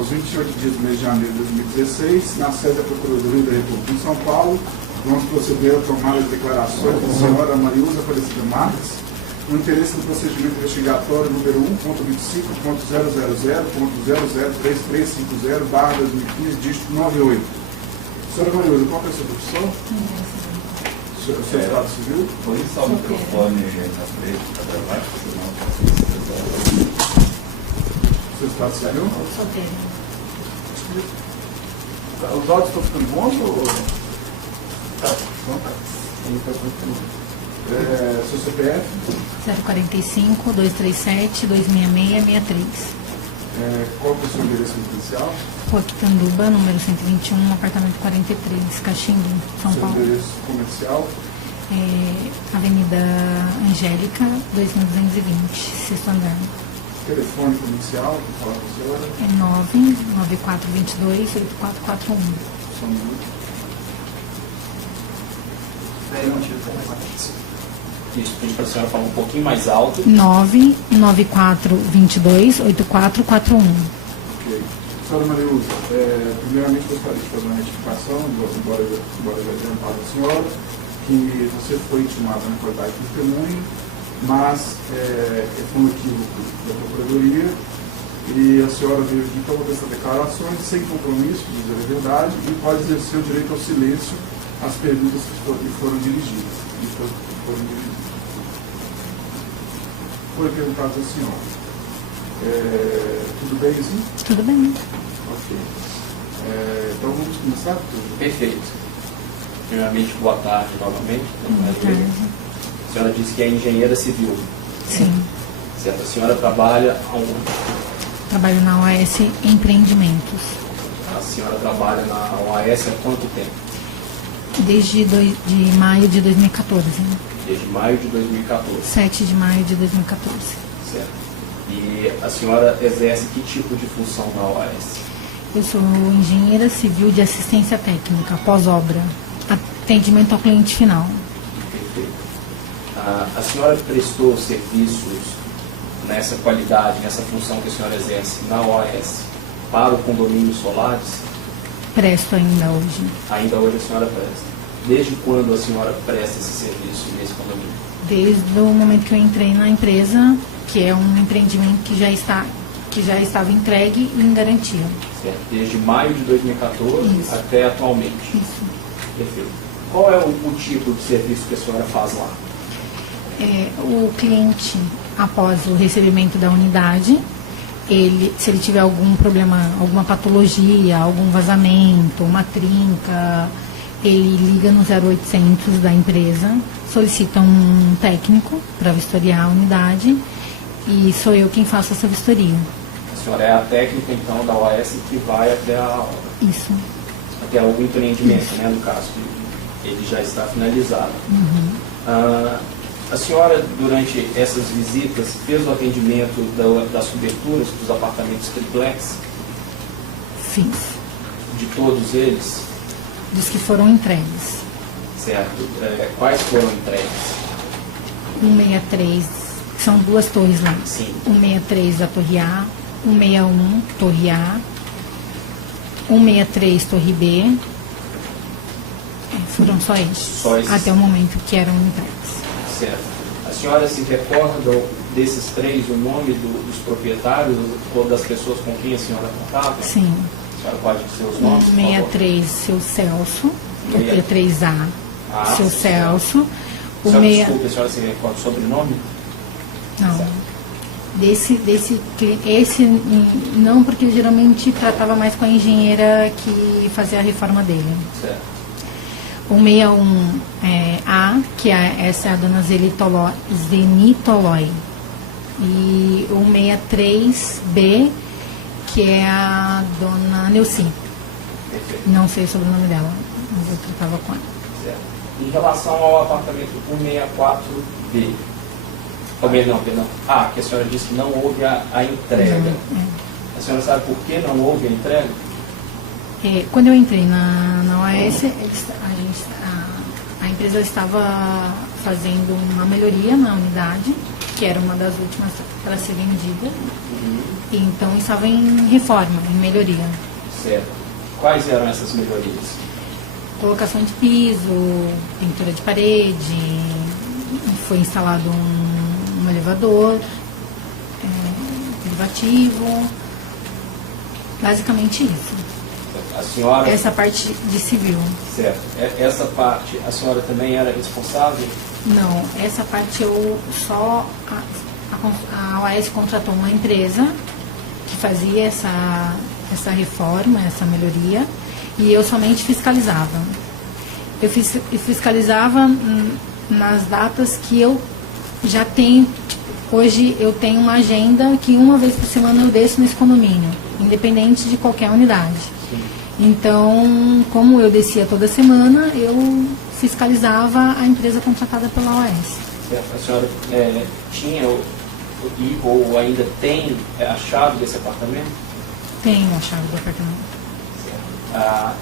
aos 28 dias do mês de janeiro de 2016, na sede da Procuradoria da República em São Paulo, vamos proceder a tomar as declarações da senhora Mariusa Aparecida Marques, no interesse do procedimento investigatório número 1.25.0000.003350/2015, dígito 98. Senhora Mariusa, qual é a sua profissão? O seu estado civil? Põe só o microfone na frente para gravar, senão Seu estado civil? Solteiro. Os áudios estão ficando bons ou... tá. Seu CPF? 045-237-266-63. Qual que é o seu endereço residencial? Rua Quitanduba, número 121, apartamento 43, Caxingue, São Seu Paulo. endereço comercial? Avenida Angélica, 2220, sexto andar. Telefone comercial, para falar com a senhora? 99422-8441. Só um minuto. Isso, pedi para a senhora falar um pouquinho mais alto. 99422-8441. Ok. Senhora Mariusa, primeiramente gostaria de fazer uma retificação, embora já adiantado a senhora, que você foi intimada na qualidade de testemunha, mas foi um equívoco da Procuradoria e a senhora veio aqui para prestar declarações sem compromisso de dizer a verdade e pode exercer o direito ao silêncio às perguntas que foram dirigidas. Foi perguntado à senhora. Tudo bem assim? Tudo bem. Ok. Então vamos começar? Perfeito. Primeiramente, boa tarde novamente. Boa tarde. A senhora disse que é engenheira civil. Sim. Certo? A senhora trabalha aonde? Trabalho na OAS Empreendimentos. A senhora trabalha na OAS há quanto tempo? Desde de maio de 2014. Desde maio de 2014. 7 de maio de 2014. Certo. E a senhora exerce que tipo de função na OAS? Eu sou engenheira civil de assistência técnica, pós-obra, atendimento ao cliente final. Perfeito. A senhora prestou serviços nessa qualidade, nessa função que a senhora exerce na OAS para o condomínio Solares? Presto ainda hoje. Ainda hoje a senhora presta. Desde quando a senhora presta esse serviço nesse condomínio? Desde o momento que eu entrei na empresa, que é um empreendimento que já estava entregue e em garantia. Certo. Desde maio de 2014 Isso. até atualmente. Isso. Perfeito. Qual é o tipo de serviço que a senhora faz lá? O cliente, após o recebimento da unidade, se ele tiver algum problema, alguma patologia, algum vazamento, uma trinca, ele liga no 0800 da empresa, solicita um técnico para vistoriar a unidade e sou eu quem faço essa vistoria. A senhora é a técnica, então, da OAS que vai até a obra. Isso. Até o empreendimento, né, no caso, que ele já está finalizado. A senhora, durante essas visitas, fez o atendimento das coberturas dos apartamentos triplex? Fiz. De todos eles? Dos que foram entregues. Certo. Quais foram entregues? 163, que são duas torres lá. Sim. 163 da Torre A, 161 Torre A, 163 Torre B. Foram só esses. Até o momento que eram entregues. Certo. A senhora se recorda desses três, o nome dos proprietários ou das pessoas com quem a senhora contava? Sim. A senhora pode dizer os nomes? 163, seu Celso. O P3A, seu Celso. O Desculpe, a senhora se recorda o sobrenome? Não. Certo. Esse não, porque eu geralmente tratava mais com a engenheira que fazia a reforma dele. Certo. O 61 A, que essa é a dona Zenitolói. E o 63B, que é a dona Neuci. Perfeito. Não sei sobre o nome dela, mas eu tratava com ela. Certo. Em relação ao apartamento 164B, perdão. Que a senhora disse que não houve a entrega. A senhora sabe por que não houve a entrega? Quando eu entrei na OAS, a empresa estava fazendo uma melhoria na unidade que era uma das últimas para ser vendida. E então estava em reforma, em melhoria. Certo. Quais eram essas melhorias? Colocação de piso, pintura de parede, foi instalado um elevador, privativo, basicamente isso. A senhora... Essa parte de civil. Certo. Essa parte, a senhora também era responsável? Não, essa parte eu só... A OAS contratou uma empresa que fazia essa reforma, essa melhoria, e eu somente fiscalizava. Eu fiscalizava nas datas que eu já tenho. Hoje eu tenho uma agenda que uma vez por semana eu desço nesse condomínio, independente de qualquer unidade. Sim. Então, como eu descia toda semana, eu fiscalizava a empresa contratada pela OAS. Certo. A senhora tinha ou ainda tem a chave desse apartamento? Tenho a chave do apartamento.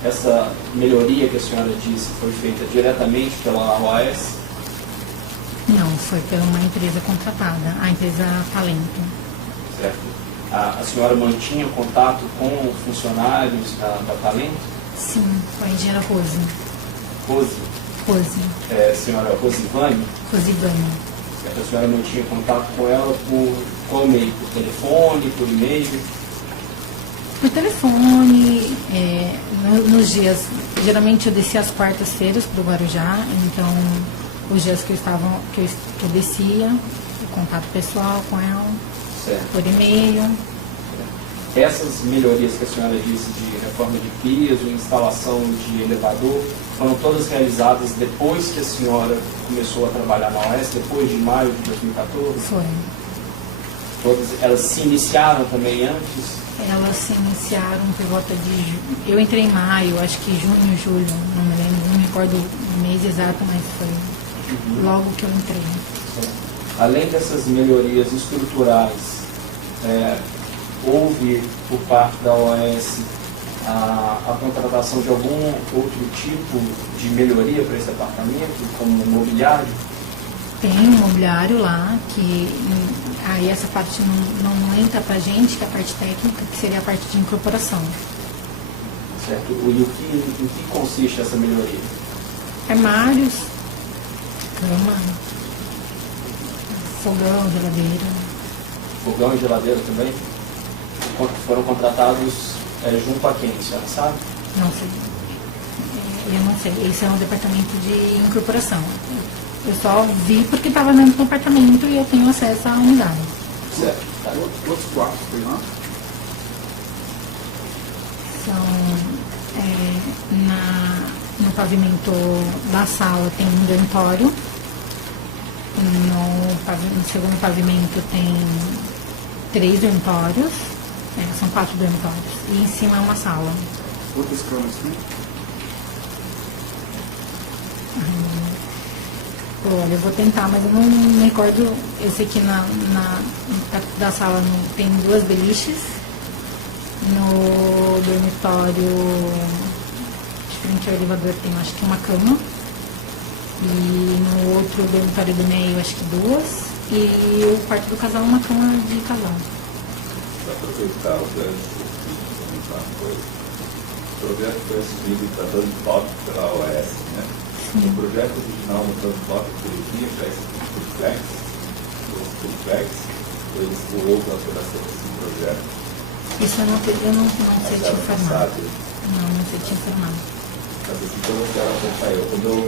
Essa melhoria que a senhora disse foi feita diretamente pela OAS? Não, foi por uma empresa contratada, a empresa Talento. Certo. A senhora mantinha contato com funcionários da Talento? Sim, com a engenheira Rose. Rose? Senhora Rosivane? Rosivane. Certo. A senhora mantinha contato com ela por qual meio? Por telefone, por e-mail? Por telefone, nos dias, geralmente eu descia às quartas-feiras para o Guarujá, então os dias que eu descia, o contato pessoal com ela, certo, por e-mail. Essas melhorias que a senhora disse de reforma de piso, instalação de elevador, foram todas realizadas depois que a senhora começou a trabalhar na OAS, depois de maio de 2014? Foi. Todas elas se iniciaram também antes? Elas se iniciaram por volta de... Eu entrei em maio, acho que junho, julho, não me lembro, não me recordo o mês exato, mas foi logo que eu entrei. Certo. Além dessas melhorias estruturais, houve por parte da OAS a contratação de algum outro tipo de melhoria para esse apartamento, como mobiliário? Tem um mobiliário lá, que aí essa parte não entra pra gente, que é a parte técnica, que seria a parte de incorporação. Certo. E em que consiste essa melhoria? Armários, cama, fogão, geladeira. Fogão e geladeira também? Foram contratados junto a quem, a senhora sabe? Não sei. Eu não sei. Esse é um departamento de incorporação. Eu só vi porque estava dentro do apartamento e eu tenho acesso à unidade. Certo. Quantos quartos tem lá? São, no pavimento da sala tem um dormitório. No segundo pavimento tem 3 dormitórios. São 4 dormitórios. E em cima é uma sala. Quantas camas tem? Olha, eu vou tentar, mas eu não me recordo. Eu sei que da sala tem 2 beliches. No dormitório, de frente ao elevador, tem acho que uma cama. E no outro dormitório do meio, acho que 2. E o quarto do casal, uma cama de casal. Para aproveitar o gancho, comentar uma coisa. O projeto foi assumido para Danfoc pela OAS, né? Sim. O projeto original do Danfoc ele tinha já esse triplex, ou eles pulou para a alteração desse projeto. Isso eu não sei te informar. Não sei te informar. Mas assim, então a senhora acompanhou,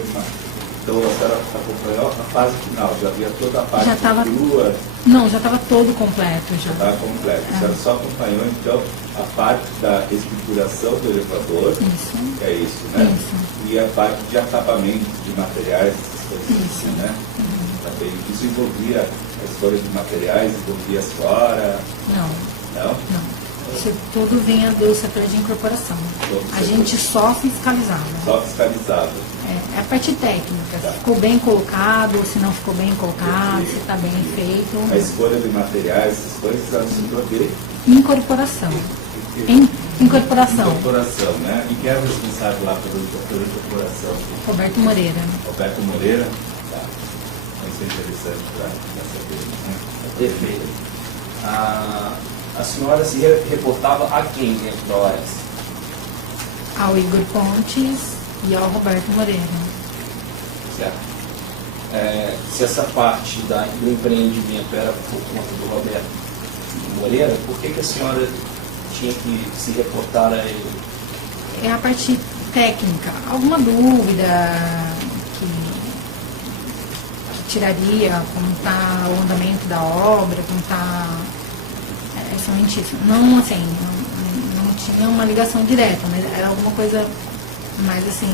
então a senhora acompanhou a fase final, já havia toda a parte Já tava, crua. não, já estava todo completo. Já Estava completo. A senhora só acompanhou então a parte da escrituração do elevador, isso. que é isso, né? Isso. E a parte de acabamento de materiais, essas coisas Isso. assim, né? Também. Isso envolvia a escolha de materiais, envolvia a senhora? Não. Não? Isso tudo vinha do setor de incorporação. A gente só fiscalizava. Só fiscalizava. É a parte técnica. Tá. Se ficou bem colocado, se não ficou bem colocado, se está bem feito. A escolha de materiais, essas coisas, era no setor de Incorporação. Incorporação. incorporação, né? E quem era o responsável lá pela incorporação? Roberto Moreira. Roberto Moreira? Tá. Mas ser interessante para saber. Perfeito. A senhora se reportava a quem dentro da OAS? Ao Igor Pontes e ao Roberto Moreira. Certo. Se essa parte do empreendimento era por conta do Roberto Moreira, por que a senhora tinha que se reportar a ele? É a parte técnica. Alguma dúvida que tiraria, como está o andamento da obra, como está... É somente isso. Não, assim, não tinha uma ligação direta, mas era alguma coisa mais assim...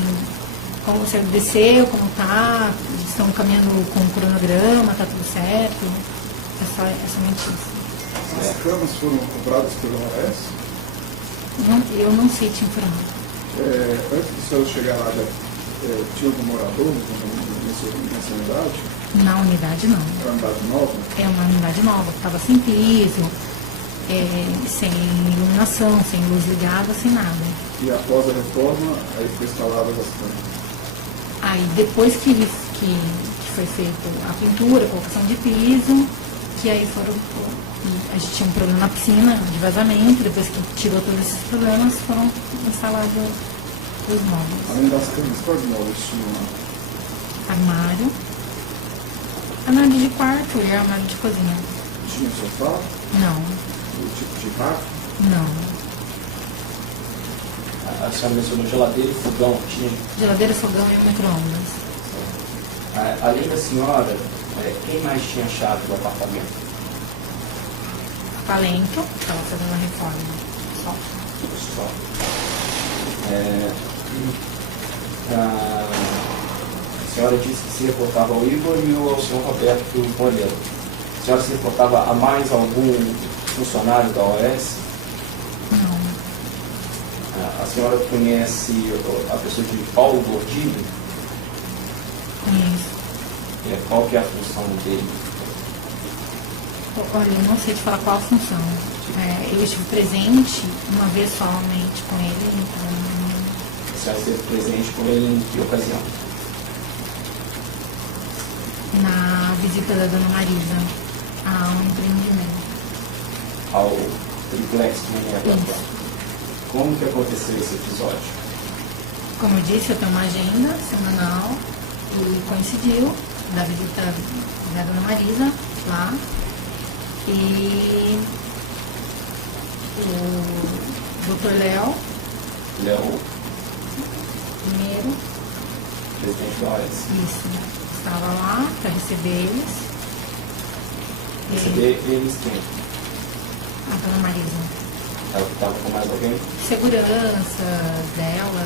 Como você desceu, como está, estão caminhando com o cronograma, está tudo certo. É somente isso. As camas foram compradas pela OAS? Eu não sei te informar. Antes do senhor chegar lá, tinha algum morador nessa unidade? Na unidade não. Era uma unidade nova? É uma unidade nova, que estava sem piso, sem iluminação, sem luz ligada, sem nada. E após a reforma, aí foi instalada as camas? Aí depois que foi feita a pintura, a colocação de piso, que aí a gente tinha um problema na piscina de vazamento, depois que tirou todos esses problemas, foram instalados os móveis. Além das camas, quais móveis tinham lá? Armário de quarto e armário de cozinha. Tinha sofá? Não, O tipo de rack? não. A senhora mencionou geladeira e fogão. Tinha... Geladeira, fogão e micro-ondas. Além da senhora, quem mais tinha a chave do apartamento? Talento, estava fazendo a reforma. Só. A senhora disse que se reportava ao Igor e ao senhor Roberto Moreira. A senhora se reportava a mais algum funcionário da OAS? Não. A senhora conhece a pessoa de Paulo Gordilho? Conheço. Qual que é a função dele? Olha, eu não sei te falar qual a função. Eu estive presente uma vez somente com ele, então... A senhora esteve presente com ele em que ocasião? Na visita da Dona Marisa a um empreendimento. Ao triplex que nem é Isso. Como que aconteceu esse episódio? Como eu disse, eu tenho uma agenda semanal e coincidiu da visita da Dona Marisa lá. E o Dr. Léo primeiro, presidente da OAS. isso, estava lá para receber eles. Receber eles quem? A Dona Marisa. Ela estava com mais alguém? Segurança dela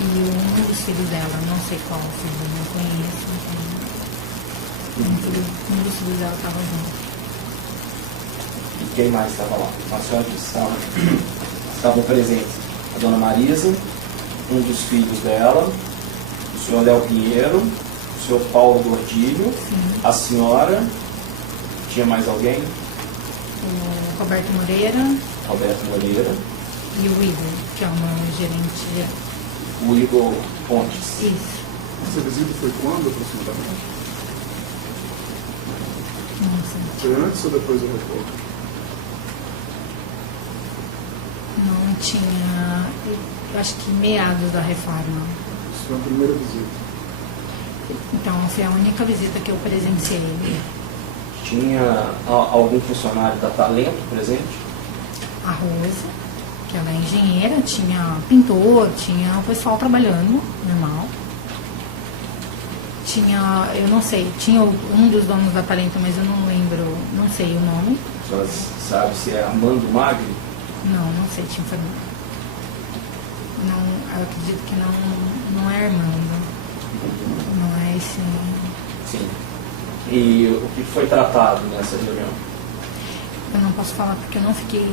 e um dos filhos dela, não sei qual filho, não conheço. Um dos filhos dela estava junto. E quem mais estava lá? A senhora disse, estavam presentes a Dona Marisa, um dos filhos dela, o senhor Léo Pinheiro, o senhor Paulo Gordilho, Sim. a senhora, tinha mais alguém? O Roberto Moreira Roberto Moreira, e o Igor, que é o meu gerente geral. o Igor Pontes. Isso, Essa visita foi quando, aproximadamente? não sei. Foi antes ou depois do reforma? Não tinha, eu acho que meados da reforma. Isso foi a primeira visita. Então, foi a única visita que eu presenciei. Tinha algum funcionário da Talento presente? A Rosa, que ela é engenheira, tinha pintor, tinha o pessoal trabalhando, normal. Tinha, eu não sei, tinha um dos donos da Talento, mas eu não lembro, não sei o nome. A senhora sabe se é Armando Magri? Não sei te informar. Não, eu acredito que não é Armando. Não é esse. Sim. E o que foi tratado nessa reunião? Eu não posso falar porque eu não fiquei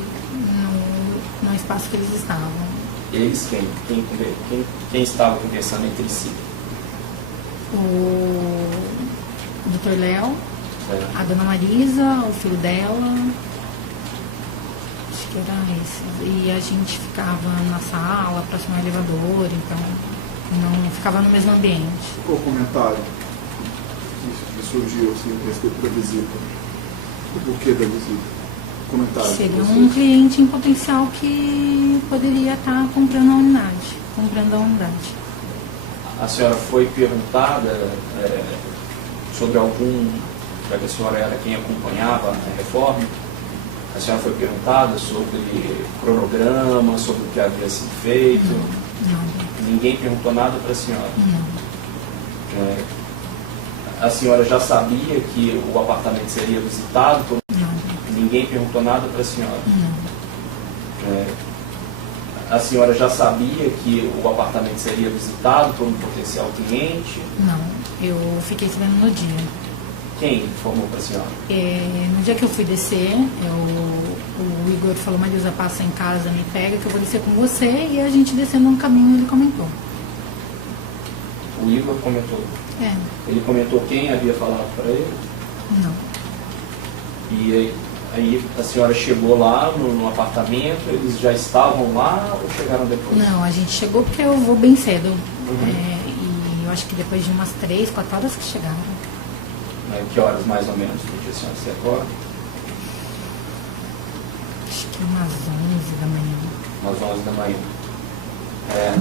no espaço que eles estavam. Eles quem? Quem estava conversando entre si? O Dr. Léo, É. a Dona Marisa, o filho dela, acho que era esse. E a gente ficava na sala, próximo ao elevador, então não ficava no mesmo ambiente. Qual o comentário que surgiu assim, a respeito da visita? O porquê da visita? Comentário. Seria um cliente em potencial que poderia estar comprando a unidade. A senhora foi perguntada sobre algum, já que a senhora era quem acompanhava a reforma, a senhora foi perguntada sobre cronograma, sobre o que havia sido feito? Não. Ninguém perguntou nada para a senhora? Não. A senhora já sabia que o apartamento seria visitado por... Ninguém perguntou nada para a senhora? Não. A senhora já sabia que o apartamento seria visitado por um potencial cliente? Não. Eu fiquei sabendo no dia. Quem informou para a senhora? No dia que eu fui descer, o Igor falou: Marisa, passa em casa, me pega que eu vou descer com você. E a gente descendo no caminho, ele comentou. O Igor comentou? Ele comentou quem havia falado para ele? Não. E aí a senhora chegou lá no apartamento, eles já estavam lá ou chegaram depois? Não, a gente chegou porque eu vou bem cedo. E eu acho que depois de umas 3, 4 horas que chegaram. Que horas mais ou menos do dia a senhora se recorda? Acho que umas 11 da manhã. Umas 11 da manhã.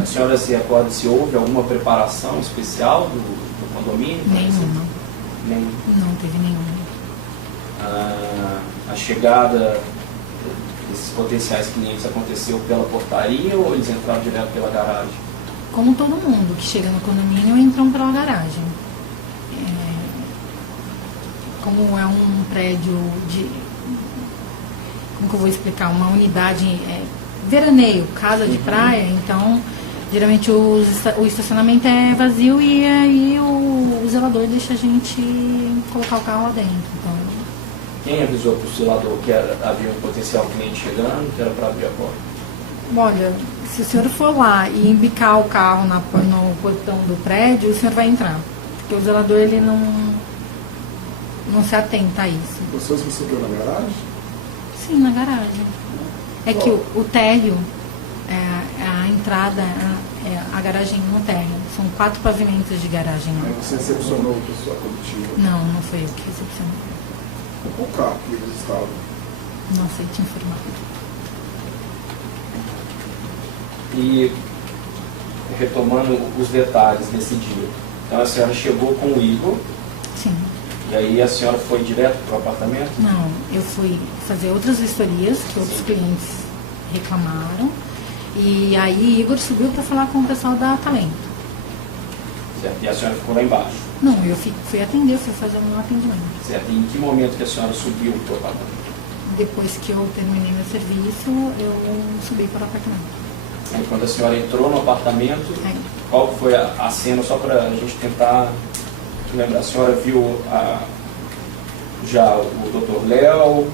A senhora se recorda se houve alguma preparação especial do condomínio? Nenhuma. Nem. Não teve nenhuma. A chegada desses potenciais clientes aconteceu pela portaria ou eles entraram direto pela garagem? Como todo mundo que chega no condomínio, entram pela garagem. Como é um prédio de... Como que eu vou explicar? Uma unidade veraneio, casa de praia, então geralmente o estacionamento é vazio e aí o zelador deixa a gente colocar o carro lá dentro. Então, quem avisou para o zelador que havia um potencial cliente chegando, que era para abrir a porta? olha, se o senhor for lá e embicar o carro no portão do prédio, o senhor vai entrar. Porque o zelador ele não se atenta a isso. Vocês receberam na garagem? Sim, na garagem. É que o térreo, a entrada, a garagem no térreo. São 4 pavimentos de garagem. Aí você recepcionou a pessoa coletiva? Não foi eu que recepcionei. O carro que eles estavam? Não sei te informar. E retomando os detalhes desse dia. Então a senhora chegou com o Igor. Sim. E aí a senhora foi direto para o apartamento? Não, eu fui fazer outras vistorias que outros clientes reclamaram. E aí Igor subiu para falar com o pessoal da Talento. Certo. E a senhora ficou lá embaixo? Não, eu fui atender, fui fazer o meu atendimento. Certo. E em que momento que a senhora subiu para o apartamento? Depois que eu terminei meu serviço, eu subi para o apartamento. Aí, quando a senhora entrou no apartamento, qual foi a cena, só para a gente tentar lembrar? A senhora viu já o Dr. Léo,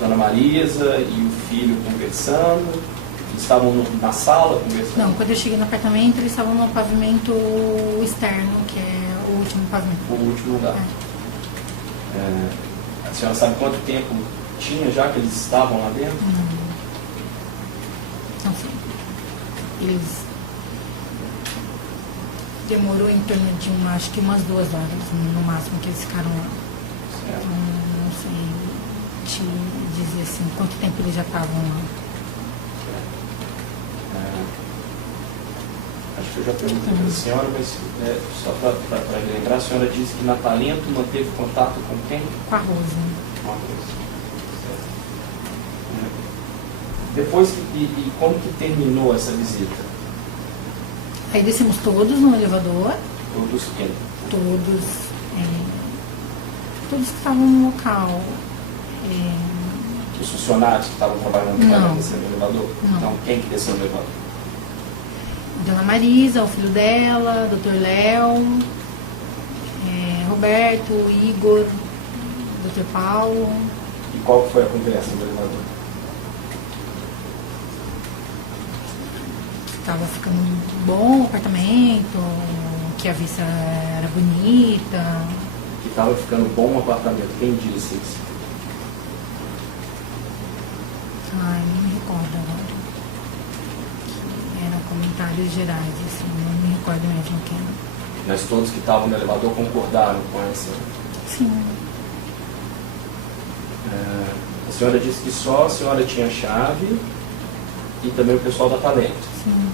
Dona Marisa e o filho conversando? Estavam na sala conversando? Não, quando eu cheguei no apartamento, eles estavam no pavimento externo, que é o último pavimento. O último lugar. A senhora sabe quanto tempo tinha já que eles estavam lá dentro? Não sei. Eles... Demorou em torno de acho que umas 2 horas, no máximo, que eles ficaram lá. Certo. Então, não sei te dizer assim, quanto tempo eles já estavam lá. Acho que eu já perguntei para a senhora, mas só para lembrar, a senhora disse que na Talento manteve contato com quem? Com a Rosa. Com a Rosa. Depois, e como que terminou essa visita? Aí descemos todos no elevador. Todos quem? Todos que estavam no local. Os funcionários que estavam trabalhando Não. descendo no elevador? Não. Então, quem que desceu no elevador? Dona Marisa, o filho dela, Dr. Léo, Roberto, Igor, Dr. Paulo. E qual foi a conversa no elevador? Estava ficando bom o apartamento, que a vista era bonita. Que estava ficando bom o apartamento. Quem disse isso? Ai, não me recordo agora. Eram comentários gerais, assim, não me recordo mesmo quem. Mas todos que estavam no elevador concordaram com essa... Sim. A senhora disse que só a senhora tinha a chave e também o pessoal da Talento. Sim.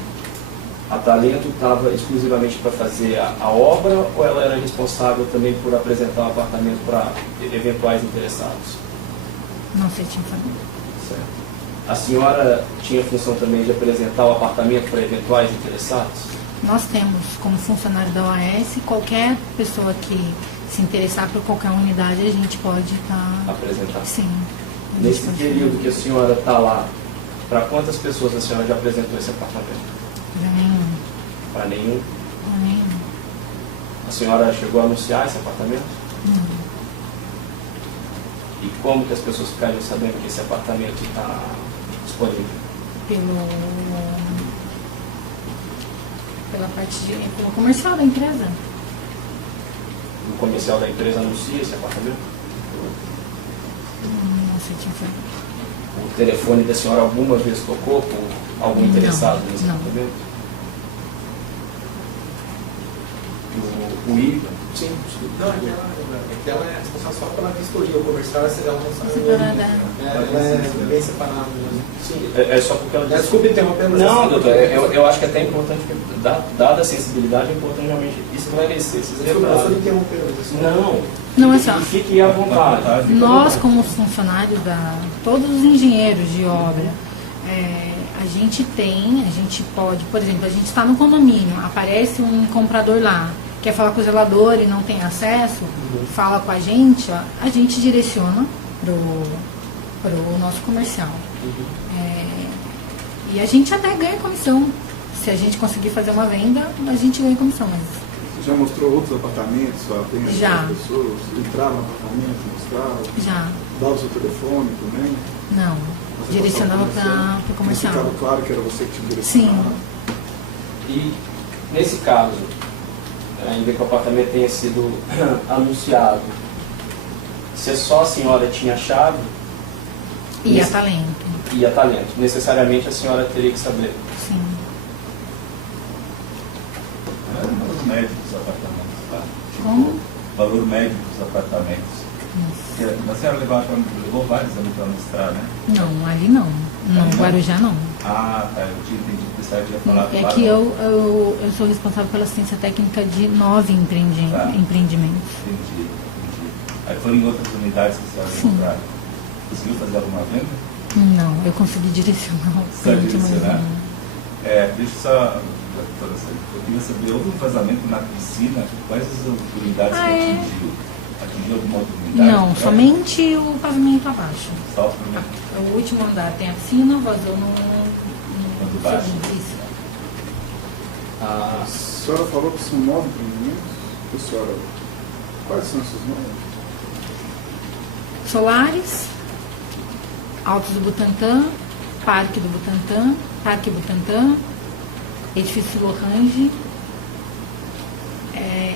A Talento estava exclusivamente para fazer a obra ou ela era responsável também por apresentar o apartamento para eventuais interessados? Não sei te informar. Certo. A senhora tinha a função também de apresentar o apartamento para eventuais interessados? Nós temos, como funcionário da OAS, qualquer pessoa que se interessar por qualquer unidade, a gente pode estar... Apresentar? Sim. Nesse período que a senhora está lá, para quantas pessoas a senhora já apresentou esse apartamento? Para nenhum. Para nenhum? Para nenhum. A senhora chegou a anunciar esse apartamento? Não. E como que as pessoas ficariam sabendo que esse apartamento está disponível? Pela parte pelo comercial da empresa. O comercial da empresa anuncia esse apartamento? Não sei te informar. O telefone da senhora alguma vez tocou por algum interessado nesse não. apartamento? O IVA? Sim. Não, ela é responsável só pela vistoria, o comercial ela não Separada. ela é bem separada mesmo. Sim, é só porque ela disse... Desculpe interromper, mas... Não, doutor, eu acho que é até importante, dada a sensibilidade, é importante realmente esclarecer esses Desculpe, eu só detalhes. interromper. Não, Não, é só. fique à vontade. Nós, como funcionários todos os engenheiros de obra, a gente pode, por exemplo, a gente está no condomínio, aparece um comprador lá, quer falar com o zelador e não tem acesso, fala com a gente direciona para o nosso comercial. E a gente até ganha comissão. Se a gente conseguir fazer uma venda, a gente ganha comissão. Mas... Você já mostrou outros apartamentos? Já. Pessoas entraram no apartamento, mostraram? Já. Dava o seu telefone também? Não. Você Direcionava passava para o comercial. Ficava claro que era você que te direcionava? Sim. E, nesse caso, ainda que o apartamento tenha sido anunciado, se só a senhora tinha a chave... E a Talento. E a Talento. Necessariamente a senhora teria que saber. Sim. Valor médio dos apartamentos, tá? Como? Valor médio dos apartamentos. A senhora levou vários ali para mostrar, né? Não, ali não. Não, Guarujá não. Ah, tá. Eu tinha entendido que você tinha falado. É que eu sou responsável pela assistência técnica de 9 empreendimentos. Entendi. Aí foram em outras unidades que a senhora encontraram. Conseguiu fazer alguma venda? Não, eu consegui direcionar o Só cliente, mas direcionar? não. Deixa eu só... Eu queria saber, houve um vazamento na piscina? Quais as unidades que atingiu? Atingiu alguma outra unidade? Não, somente o pavimento abaixo. Só o pavimento. O último andar tem a piscina, vazou no de baixo. segundo, isso. A senhora falou que são 9 empreendimentos. Quais são esses nomes? Solares, Altos do Butantã, Parque do Butantã, Parque Butantã, Edifício Lorange,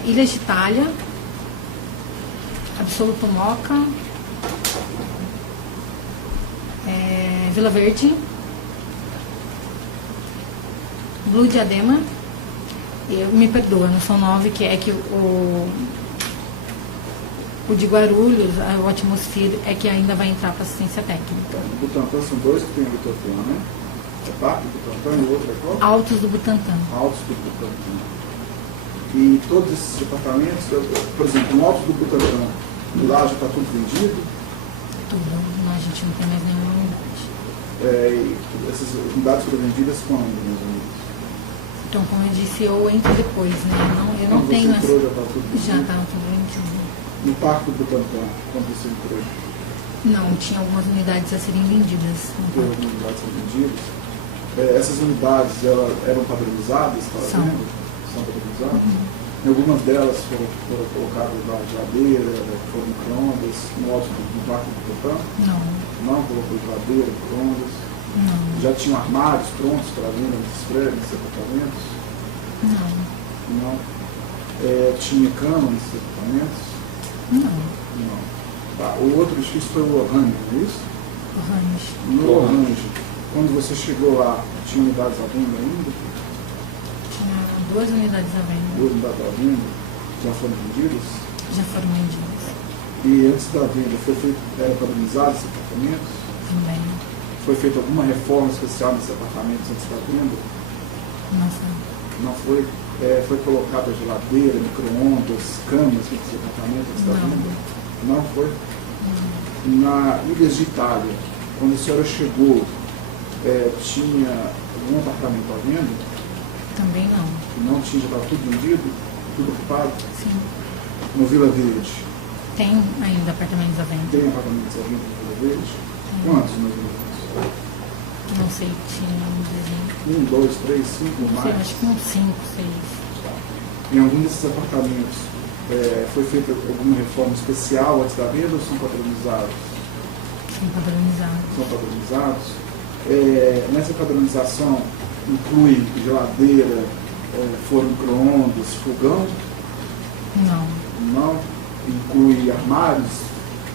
Ilhas de Itália, Absoluto Moca, Vila Verde, Blue Diadema, me perdoa, não são 9, que é que o de Guarulhos, o Atmosphere, é que ainda vai entrar para assistência técnica. O Butantã são 2 que tem o Butantã, né? É Parque do Butantã e o outro é qual? Altos do Butantã. Altos do Butantã. E todos esses departamentos, por exemplo, no Altos do Butantã, lá já está tudo vendido? Tudo. Não, a gente não tem mais nenhuma unidade. E essas unidades foram vendidas quando, meus amigos? Então, como eu disse, eu entro depois, né? Eu não Quando tenho você entrou, já está tudo vendido? Já está tudo vendido. No Parque do Butantã, quando você entrou? Não, tinha algumas unidades a serem vendidas. Tem algumas unidades são vendidas? Essas unidades eram padronizadas? São. São padronizadas? Em algumas delas foram colocadas lá geladeira, foram micro-ondas, no alto do Parque do Butantã? Não. Não colocou geladeira, micro-ondas? Não. Já tinham armários prontos para venda nesses prédios, nesses apartamentos? Não. Não. Tinha cama nesses apartamentos? Não. Não. Tá. O outro edifício foi o Orange, não é isso? Orange. No Orange, quando você chegou lá, tinha unidades à venda ainda? Tinha 2 unidades à venda. 2 unidades à venda já foram vendidas? Já foram vendidas. E antes da venda, era padronizado esse apartamento? Também. Foi feita alguma reforma especial nesses apartamentos antes da venda? Não sei. Não foi? Foi colocada geladeira, micro-ondas, camas nesse apartamento antes da venda? Não foi? Na Ilhas de Itália, quando a senhora chegou, tinha algum apartamento à venda? Também não. Não tinha, já estava tudo vendido? Tudo ocupado? Sim. No Vila Verde? Tem ainda apartamentos à venda. Tem apartamentos à venda no Vila Verde? Quantos mais ou menos? Não sei, tinha 1, 2, 3, 5 não mais? sei, acho que uns 5, 6. Em algum desses apartamentos foi feita alguma reforma especial antes da venda ou são padronizados? Sim, padronizados. São padronizados. Nessa padronização inclui geladeira, forno micro-ondas, fogão? Não. Não. Inclui armários?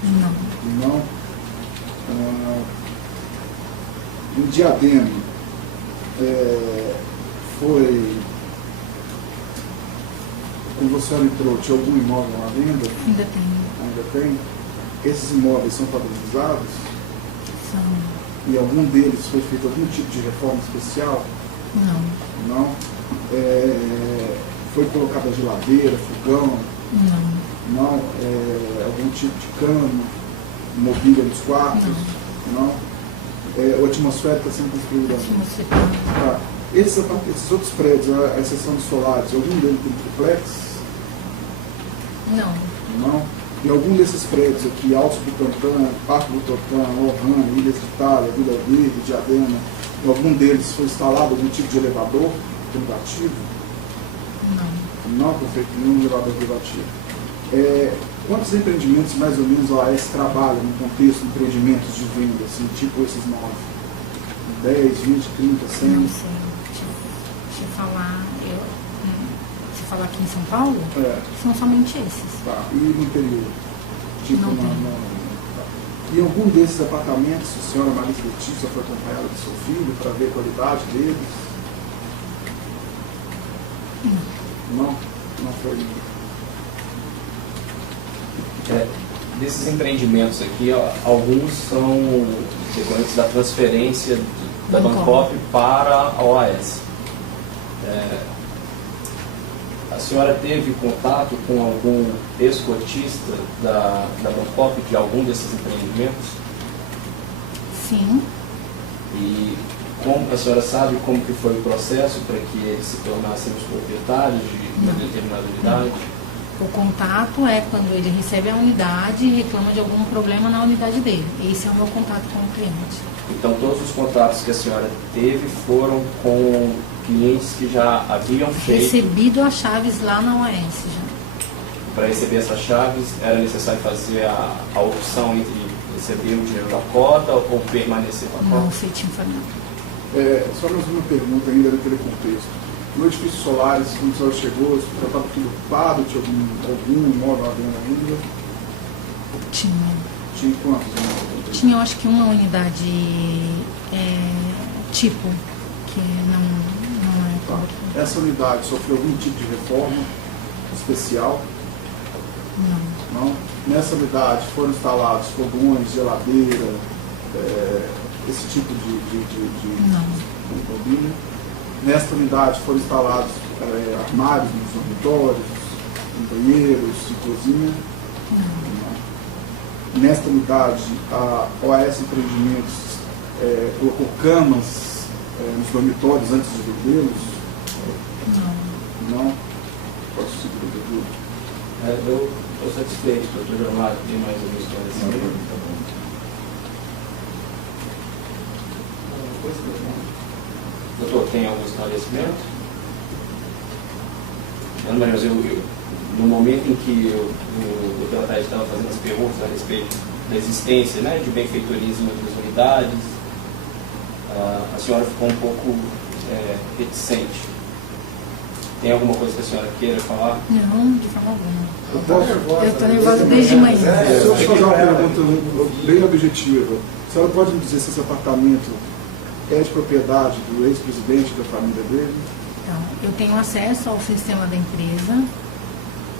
Não. Não. Em Diadema, quando você entrou, tinha algum imóvel à venda? Ainda tem. Ainda tem? Esses imóveis são padronizados? São. E algum deles foi feito algum tipo de reforma especial? Não. Não? Foi colocada geladeira, fogão? Não. Não? Algum tipo de cama, mobília nos quartos? Não? O atmosférico está sendo construído? Tá. Esses outros prédios, a exceção dos solares, algum deles tem triplex? Não. Não? E algum desses prédios aqui, Altos Butantã, Parque Butantã, Ohana, Ilhas de Itália, Vila Verde, Diadema, em algum deles foi instalado algum tipo de elevador privativo? Não. Não foi feito nenhum elevador privativo. Quantos empreendimentos mais ou menos a OAS trabalha no contexto de empreendimentos de venda, assim, tipo esses 9? 10, 20, 30, 100? Não sei. Deixa eu falar. Se falar aqui em São Paulo, são somente esses. Tá. E no interior? Tipo, não tem. E algum desses apartamentos, a senhora Marisa Letícia foi acompanhada do seu filho para ver a qualidade deles? Não? Não foi. Desses empreendimentos aqui, alguns são decorrentes da transferência da Bancop para a OAS. A senhora teve contato com algum ex-cotista da Bancop de algum desses empreendimentos? Sim. E como a senhora sabe como que foi o processo para que eles se tornassem os proprietários de uma determinada unidade? O contato é quando ele recebe a unidade e reclama de algum problema na unidade dele. Esse é o meu contato com o cliente. Então, todos os contatos que a senhora teve foram com clientes que já haviam feito... Recebido as chaves lá na OAS já. Para receber essas chaves, era necessário fazer a opção entre receber o dinheiro da cota ou permanecer com a cota? Não sei te informar. Só mais uma pergunta ainda naquele contexto. No edifício Solares, quando o senhor chegou, já estava tudo ocupado? Tinha algum imóvel à venda ainda? Tinha. Tinha quantos imóveis? Tinha, eu acho que uma unidade tipo, que não é cota. Essa unidade sofreu algum tipo de reforma especial? Não. Não? Nessa unidade foram instalados fogões, geladeira, esse tipo de mobília? Nesta unidade foram instalados armários nos dormitórios, banheiros e cozinha? Não. Nesta unidade, a OAS Empreendimentos colocou camas nos dormitórios antes de vendê-los? Não. Posso seguir a pergunta? Eu estou satisfeito, doutor Jornal, tem mais algum esclarecimento? Doutor, tem algum esclarecimento? Ana Maria, no momento em que o doutor Ataíde estava fazendo as perguntas a respeito da existência, né, de benfeitorias em outras unidades, a senhora ficou um pouco reticente. Tem alguma coisa que a senhora queira falar? Não, de forma alguma. Eu estou nervosa desde manhã. Se eu te fazer uma pergunta bem objetiva, a senhora pode me dizer se esse apartamento é de propriedade do ex-presidente da família dele? Então, eu tenho acesso ao sistema da empresa,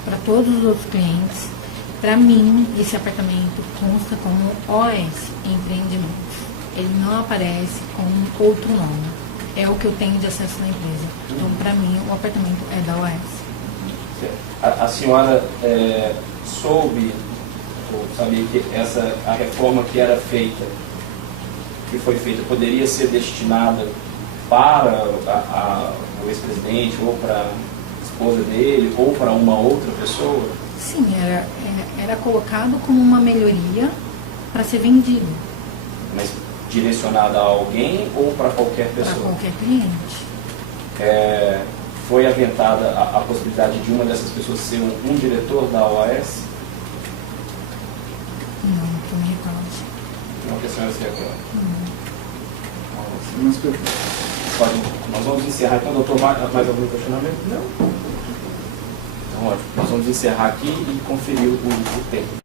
para todos os outros clientes. Para mim, esse apartamento consta como OS Empreendimentos. Ele não aparece com outro nome. É o que eu tenho de acesso na empresa. Então, para mim, o apartamento é da OS. A senhora soube, ou sabia que a reforma que era feita, que foi feita, poderia ser destinada para o ex-presidente, ou para a esposa dele, ou para uma outra pessoa? Sim, era colocado como uma melhoria para ser vendido. Mas direcionada a alguém ou para qualquer pessoa? Para qualquer cliente. Foi aventada a possibilidade de uma dessas pessoas ser um diretor da OAS? Não, estou me recordando. Não que a senhora se recorda. Umas perguntas. Nós vamos encerrar aqui. Doutor, mais algum questionamento? Não. Então, ótimo. Nós vamos encerrar aqui e conferir o tempo.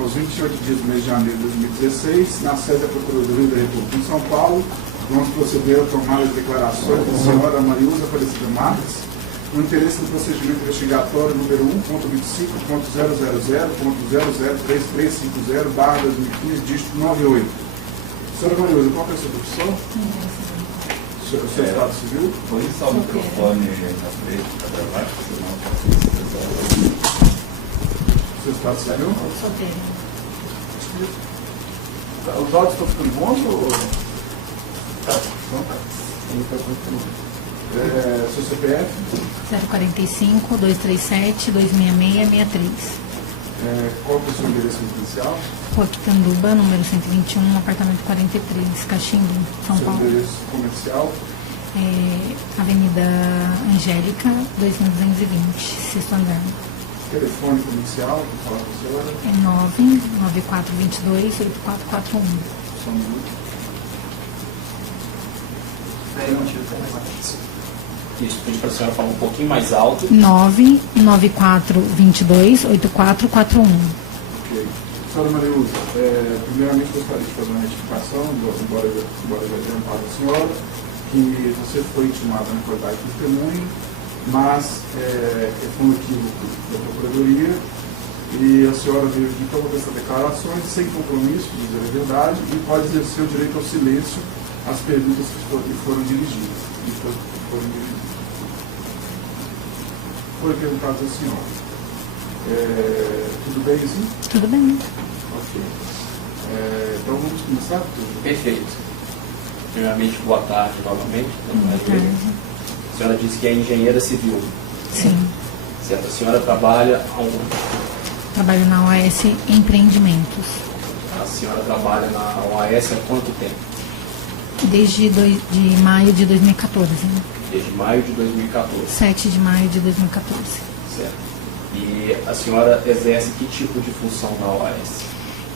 Aos 28 dias do mês de janeiro de 2016, na sede da Procuradoria da República em São Paulo, vamos proceder a tomar as declarações da senhora Mariusa Aparecida Marques, no interesse do procedimento investigatório número 1.25.00.003350/2015, dígito 98. Senhora Mariusa, qual é a sua profissão? O seu estado civil? Põe só o microfone na frente para gravar, senão não O seu estado civil? Solteira. Os áudios estão ficando bons ou... Tá. Não, tá. Seu CPF? 045 237 266 63. Qual que é o seu endereço residencial? Rua Quitanduba, número 121, apartamento 43, Caximbu, São Seu Paulo. endereço comercial? Avenida Angélica, 2220, sexto andar. Telefone comercial, vou falar com a senhora. É 99422-8441. Só um minuto. Aí não tive problema. Isso, pedi para a senhora falar um pouquinho mais alto. 99422-8441. Ok. Senhora Mariusa, primeiramente gostaria de fazer uma retificação, embora já tenha falado a senhora, que você foi intimada na qualidade de testemunha, mas foi um equívoco da Procuradoria e a senhora veio aqui para fazer essas declarações sem compromisso de dizer a verdade e pode exercer o direito ao silêncio às perguntas que foram dirigidas. Foi perguntado à senhora. Tudo bem, sim? Tudo bem. Ok. Então vamos começar? Perfeito. Primeiramente, boa tarde novamente. Boa tarde. A senhora disse que é engenheira civil. Sim. Certo. A senhora trabalha aonde? Trabalho na OAS Empreendimentos. A senhora trabalha na OAS há quanto tempo? Desde de maio de 2014. Né? Desde maio de 2014. 7 de maio de 2014. Certo. E a senhora exerce que tipo de função na OAS?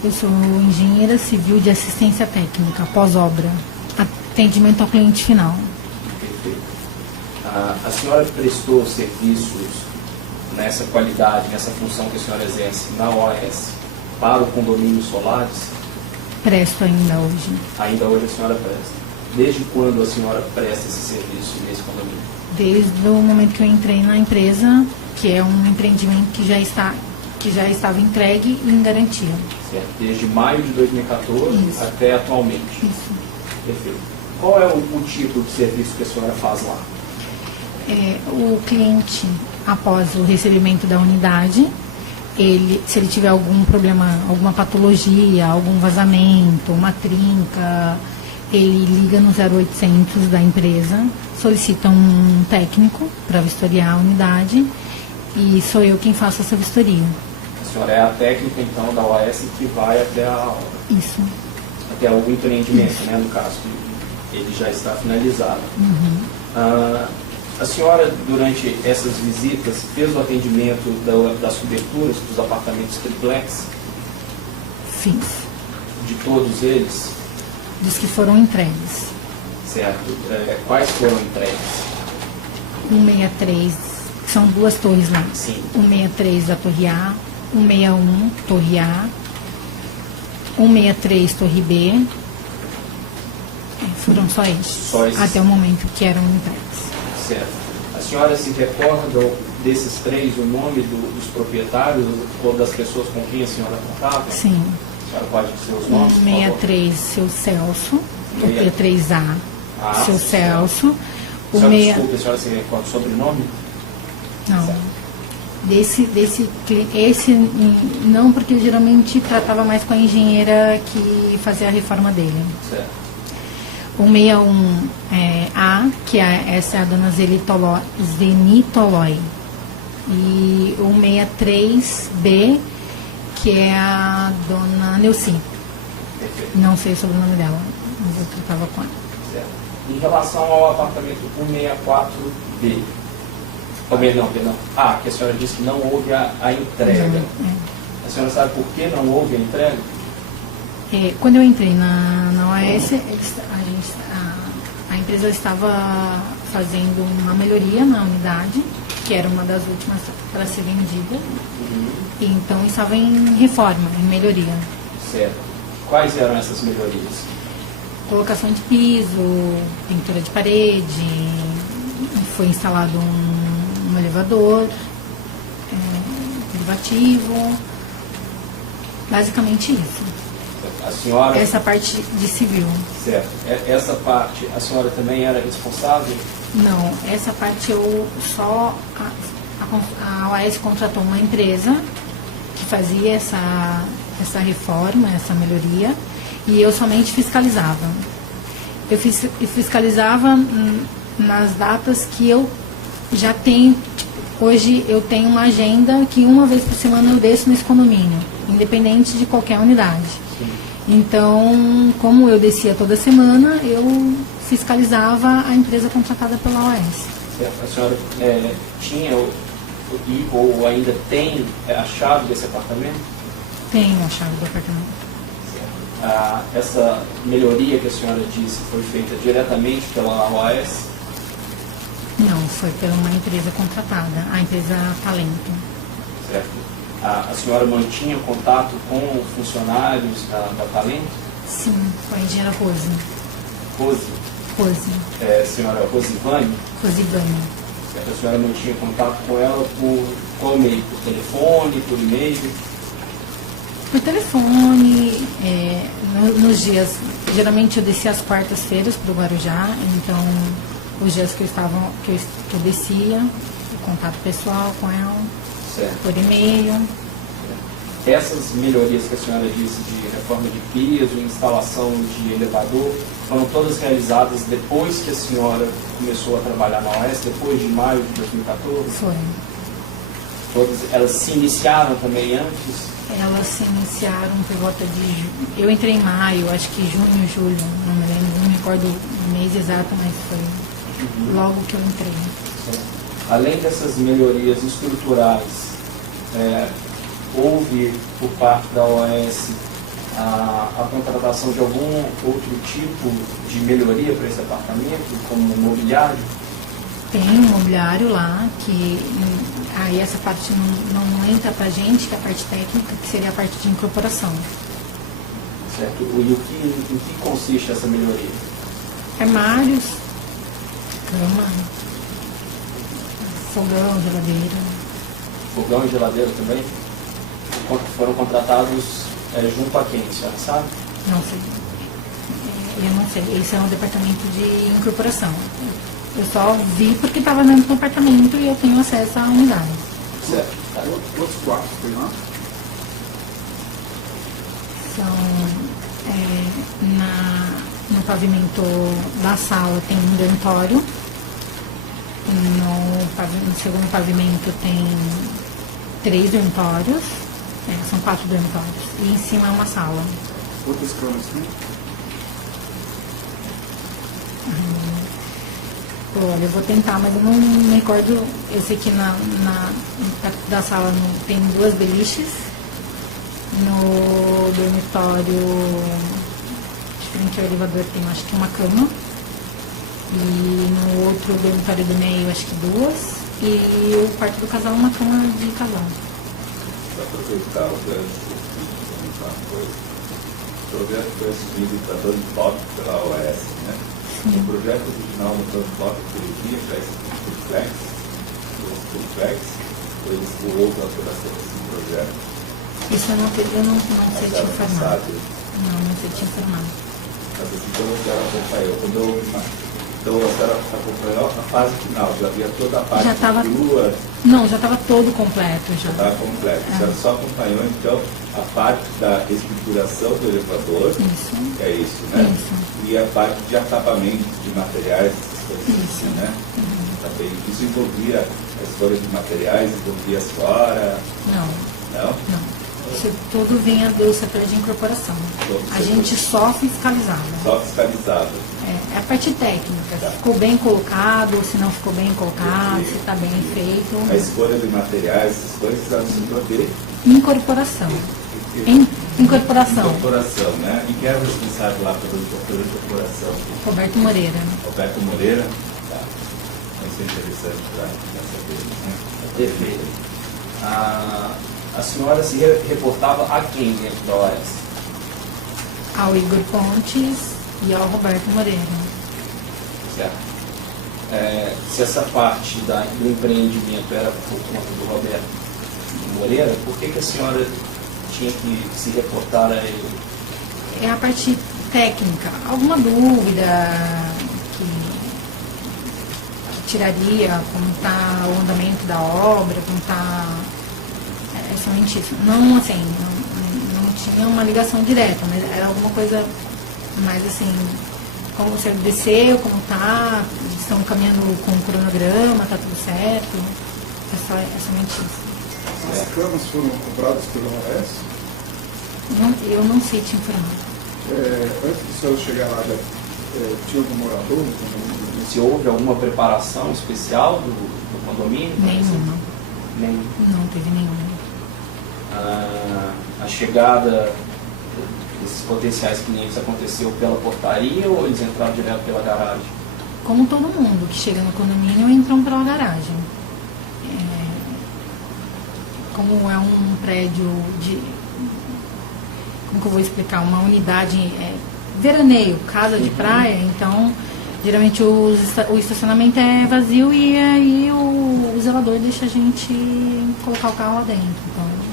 Eu sou engenheira civil de assistência técnica, pós-obra, atendimento ao cliente final. Perfeito. A senhora prestou serviços nessa qualidade, nessa função que a senhora exerce na OAS para o condomínio Solares? Presto ainda hoje. Ainda hoje a senhora presta. Desde quando a senhora presta esse serviço nesse condomínio? Desde o momento que eu entrei na empresa, que é um empreendimento que já estava entregue e em garantia. Certo. Desde maio de 2014 Isso. até atualmente. Isso. Perfeito. Qual é o tipo de serviço que a senhora faz lá? O cliente, após o recebimento da unidade, se ele tiver algum problema, alguma patologia, algum vazamento, uma trinca, ele liga no 0800 da empresa, solicita um técnico para vistoriar a unidade e sou eu quem faço essa vistoria. A senhora é a técnica, então, da OAS que vai até Isso. até o empreendimento, né, no caso, que ele já está finalizado. A senhora, durante essas visitas, fez o atendimento das coberturas dos apartamentos triplex? Fiz. De todos eles? Dos que foram entregues. Certo. Quais foram entregues? 163, são duas torres lá. Sim. 163 da Torre A, 161 Torre A, 163 Torre B. Foram Não, só esses. Só esses. Até o momento que eram entregues. Certo. A senhora se recorda desses três, o nome dos proprietários ou das pessoas com quem a senhora tratava? Sim. A senhora pode dizer os nomes, por favor? 63, seu Celso. O P3A, seu sim, Celso. O senhora, meia... desculpe, a senhora se recorda o sobrenome? Não. Certo. Esse não, porque ele geralmente tratava mais com a engenheira que fazia a reforma dele. Certo. O 61A, que essa é a dona Zenitolói. E o 63B, que é a dona Neuci. Perfeito. Não sei o sobrenome dela, mas eu tratava com ela. Certo. Em relação ao apartamento 164B, perdão. Que a senhora disse que não houve a entrega. A senhora sabe por que não houve a entrega? Quando eu entrei na OAS, a empresa estava fazendo uma melhoria na unidade, que era uma das últimas para ser vendida. E então estava em reforma, em melhoria. Certo. Quais eram essas melhorias? Colocação de piso, pintura de parede, foi instalado um elevador, privativo, basicamente isso. A senhora... Essa parte de civil. Certo. Essa parte, a senhora também era responsável? Não, essa parte eu só... A OAS contratou uma empresa que fazia essa reforma, essa melhoria, e eu somente fiscalizava. Eu fiscalizava nas datas que eu já tenho. Hoje eu tenho uma agenda que uma vez por semana eu desço nesse condomínio, independente de qualquer unidade. Sim. Então, como eu descia toda semana, eu fiscalizava a empresa contratada pela OAS. Certo. A senhora tinha ou ainda tem a chave desse apartamento? Tenho a chave do apartamento. Essa melhoria que a senhora disse foi feita diretamente pela OAS? Não, foi por uma empresa contratada, a empresa Talento. Certo. A senhora mantinha contato com funcionários da Talento? Sim, com a engenheira Rose. Rose? Rose. Senhora Rosivane? Rosivane. Certo. A senhora mantinha contato com ela por qual meio? Por telefone, por e-mail? Por telefone, nos dias, geralmente eu descia às quartas-feiras para o Guarujá, então os dias que eu descia, contato pessoal com ela, certo. Por e-mail. Essas melhorias que a senhora disse de reforma de piso, instalação de elevador, foram todas realizadas depois que a senhora começou a trabalhar na OAS, depois de maio de 2014? Foi. Todas elas se iniciaram também antes? Elas se iniciaram por volta de... Eu entrei em maio, acho que junho, julho, não me lembro, não me recordo o mês exato, mas foi logo que eu entrei. Além dessas melhorias estruturais, houve por parte da OAS a contratação de algum outro tipo de melhoria para esse apartamento, como mobiliário? Tem um mobiliário lá, que aí essa parte não entra pra gente, que é a parte técnica, que seria a parte de incorporação. Certo. E em que consiste essa melhoria? Armários, cama, fogão, geladeira. Fogão e geladeira também? Foram contratados junto a quem, a senhora sabe? Não sei. Eu não sei. Esse é um departamento de incorporação. Eu só vi porque estava dentro do apartamento e eu tenho acesso à unidade. Certo. Quantos quartos tem lá? São, no pavimento da sala tem um dormitório. No segundo pavimento tem 3 dormitórios. São 4 dormitórios. E em cima é uma sala. Quantas camas tem? Olha, eu vou tentar, mas eu não me recordo. Eu sei que da sala tem 2 beliches. No dormitório, frente ao elevador, tem acho que uma cama. E no outro dormitório do meio, acho que 2. E o quarto do casal, uma cama de casal. Para aproveitar o gancho e comentar uma coisa. O senhor foi assumido tratando de tópico pela OAS, né? O projeto original no transporte que ele tinha para esse triplex, ou eles pulou para esse projeto? Isso eu não sei te informar. Não sei te informar. Mas assim, então a senhora acompanhou, então a senhora acompanhou a fase final, já havia toda a parte crua. Não, já estava todo completo. Já estava completo. A senhora só acompanhou então a parte da estruturação do elevador, isso. Que é isso, né? Isso. E a parte de acabamento de materiais, essas coisas assim, né? Também isso envolvia a escolha de materiais, envolvia a senhora? Não. Isso tudo vinha do setor de incorporação. A gente só fiscalizava. Só fiscalizava. É a parte técnica, se ficou bem colocado, se não ficou bem colocado, se está bem feito. A escolha de materiais, essas coisas, elas se de incorporação. Incorporação. Incorporação, né? E quem era o responsável lá pela incorporação? Roberto Moreira. Roberto Moreira? Tá. Isso é interessante para saber. Né? Perfeito. A senhora se reportava a quem dentro da OAS? Ao Igor Pontes e ao Roberto Moreira. Certo. Se essa parte do empreendimento era por conta do Roberto Moreira, por que a senhora tinha que se reportar a ele? É a parte técnica. Alguma dúvida que tiraria, como está o andamento da obra, como está... É somente isso. Não, assim, não tinha uma ligação direta, mas era alguma coisa mais assim, como você desceu, como está, estão caminhando com o cronograma, está tudo certo. É somente isso. As camas foram compradas pela OAS? Eu não sei te informar. Antes do senhor chegar lá, tinha algum morador no condomínio? Se houve alguma preparação especial do condomínio? Nenhuma. Não teve nenhuma. A chegada desses potenciais clientes aconteceu pela portaria ou eles entraram direto pela garagem? Como todo mundo que chega no condomínio, entram pela garagem. Como é um prédio de... Como que eu vou explicar? Uma unidade veraneio, casa de praia, então geralmente o estacionamento é vazio e aí o zelador deixa a gente colocar o carro lá dentro. Então,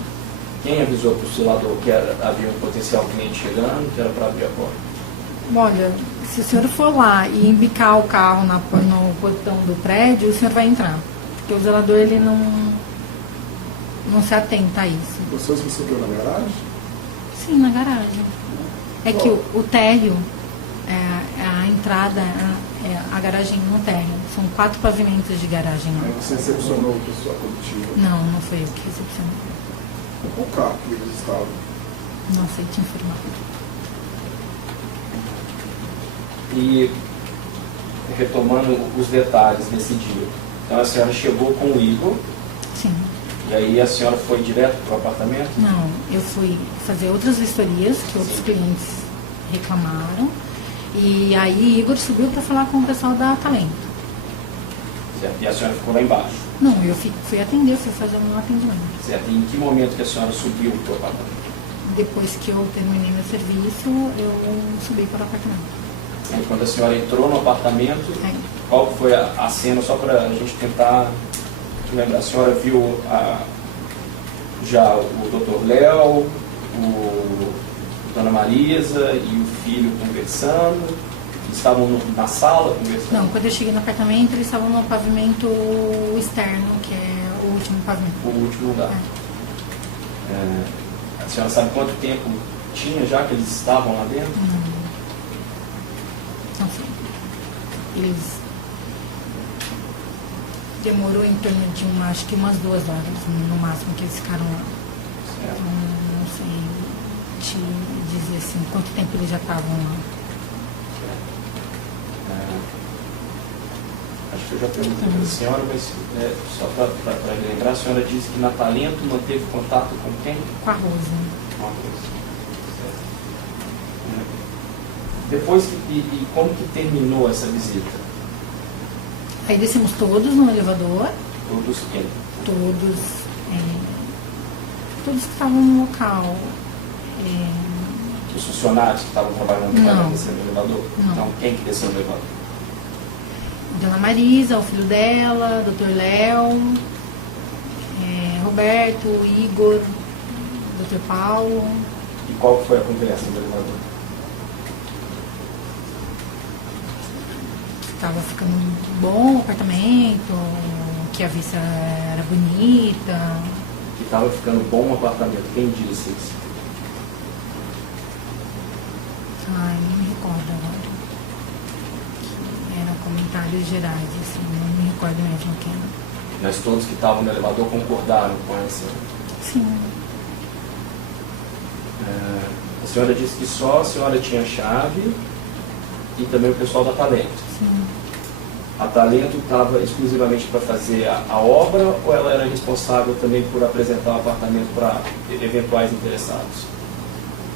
quem avisou para o zelador que havia um potencial cliente chegando, que era para abrir a porta? Olha, se o senhor for lá e embicar o carro no portão do prédio, o senhor vai entrar. Porque o zelador ele não se atenta a isso. Vocês receberam na garagem? Sim, na garagem. É que o térreo, a entrada, a garagem no térreo. São 4 pavimentos de garagem. Aí você recepcionou a pessoa coletiva? Não foi eu que recepcionei. Qual carro que eles estavam? Não sei te informar. E retomando os detalhes desse dia. Então a senhora chegou com o Igor. Sim. E aí a senhora foi direto para o apartamento? Não, eu fui fazer outras vistorias que outros clientes reclamaram. E aí Igor subiu para falar com o pessoal da Talento. Certo. E a senhora ficou lá embaixo? Não, eu fui atender, fui fazer o meu atendimento. Certo. E em que momento que a senhora subiu para o apartamento? Depois que eu terminei meu serviço, eu subi para o apartamento. Aí quando a senhora entrou no apartamento, qual foi a cena, só para a gente tentar lembrar? A senhora viu já o Dr. Léo, Dona Marisa e o filho conversando? Estavam na sala conversando? Não, quando eu cheguei no apartamento, eles estavam no pavimento externo, que é o último pavimento. O último lugar. A senhora sabe quanto tempo tinha já que eles estavam lá dentro? Não sei. Eles... Demorou em torno de acho que umas 2 horas, no máximo, que eles ficaram lá. Certo. Então, não sei te dizer assim, quanto tempo eles já estavam lá. Acho que eu já perguntei para a senhora, mas só para lembrar, a senhora disse que na Talento manteve contato com quem? Com a Rosa. Com a Rosa. Certo. Depois, e como que terminou essa visita? Aí descemos todos no elevador. Todos quem? Todos que estavam no local. Os funcionários que estavam trabalhando Não. descendo no elevador? Não. Então, quem que desceu no elevador? Dona Marisa, o filho dela, Dr. Léo, Roberto, Igor, Dr. Paulo. E qual foi a conversa do elevador? Estava ficando bom o apartamento, que a vista era bonita. Que estava ficando bom o apartamento. Quem disse isso? Ai, não me recordo agora. Eram comentários gerais, assim, não me recordo mesmo quem era. Mas todos que estavam no elevador concordaram com essa. Sim. A senhora disse que só a senhora tinha chave e também o pessoal da Talento. Sim. A Talento estava exclusivamente para fazer a obra ou ela era responsável também por apresentar o apartamento para eventuais interessados?